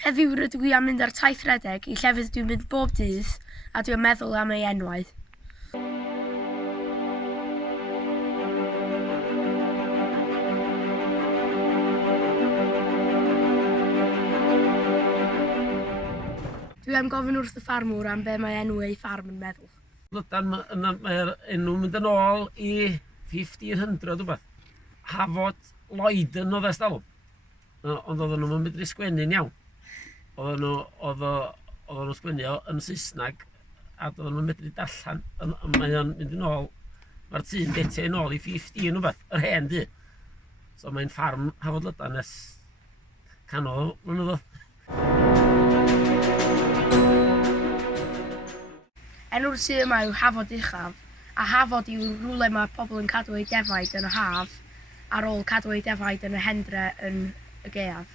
Heddiw rydw i am mynd ar taith rhedeg i llefydd dwi'n mynd bob dydd a dwi'n meddwl am ei enwau. Dwi am gofyn wrth y ffarmwr am be mae enw ei ffarm yn meddwl. Mae'r enw mynd yn ôl i 1500 o beth. Hafod Lloydon oedd estalwm. Ond oedden nhw'n medru sgwennu'n iawn. Oedden nhw'n sgwennu yn Saesneg a oedden nhw'n medru darllen. Mae o'n mynd yn ôl, mae'r tŷ'n detu yn ôl i 15 o beth, yr hen dŷ. So mae'n ffarm Hafod Lydan nes canol flynyddoedd. Enw'r tŷ yma yw Hafod Uchaf, a Hafod yw rhywle mae pobl yn cadw eu defaid yn y haf ar ôl cadw eu defaid yn y hendre yn y gaeaf.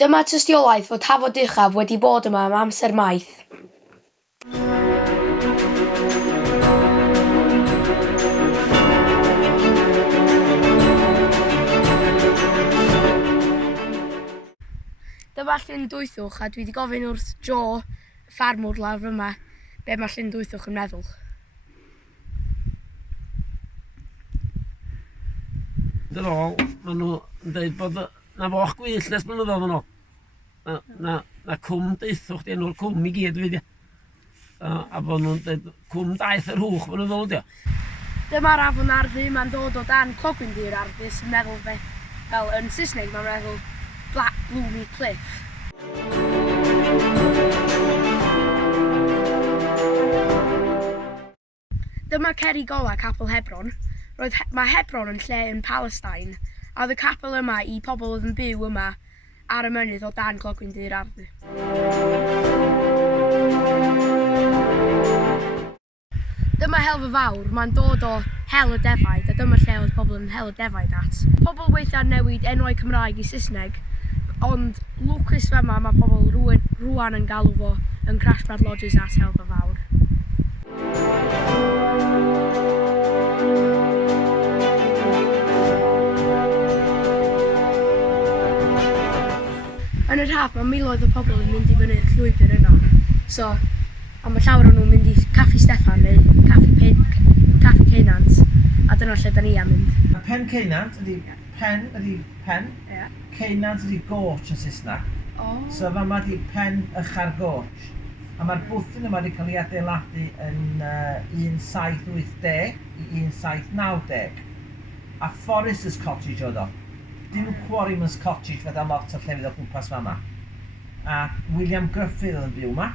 Dyma tystiolaeth fod Hafod Uchaf wedi bod yma am amser maith. Dyma Llyn Dwythwch a dwi wedi gofyn wrth Joe, ffarmwr lawr yma, be mae Llyn Dwythwch yn meddwl. Yn ôl, maen nhw'n dweud bod na foch gwyllt nes blynyddoedd yn ôl. Na cwm deithwch di enw'r cwm i gyd fyd. A bod nhw'n dweud cwm daeth yr hwch maen nhw'n ddod. Dyma'r afon Arddu, mae'n dod o dan clogwyn di'r Arddu sy'n meddwl fel yn Saesneg mae'n meddwl Black Gloomy Cliff. Dyma cerrig ola Capel Hebron. Mae Hebron yn lle yn Palestine, a oedd y capel yma i pobl oedd yn byw yma ar y mynydd o dan clogwyn di'r Arddu. Dyma Helfa Fawr, mae'n dod o Hel y Defaid, a dyma lle oedd pobl yn Hel y Defaid at. Pobl weithiau newid enwau Cymraeg i Saesneg, ond lwcus fema mae pobl rwan yn galw fo yn Crashbad Lodges at Helfa Fawr. Yn yr haf mae miloedd o pobl yn mynd i fyny'r llwybr yno. A mae llawer o'n nhw'n mynd i Caffi Steffan neu Caffi Ceinant, a dyna lle da ni am mynd. Pen Ceinant ydy pen, Yeah. Ceinant ydy goch yn Saesneg. So fama ydy pen ychar goch. A mae'r bwthyn yma wedi cael ei adeiladu yn 1780 i 1790. A Foresters Cottage oedd o. Dim Quarryman's Cottage fydda lot o llefydd o gwmpas fama. A William Gruffydd yn byw yma.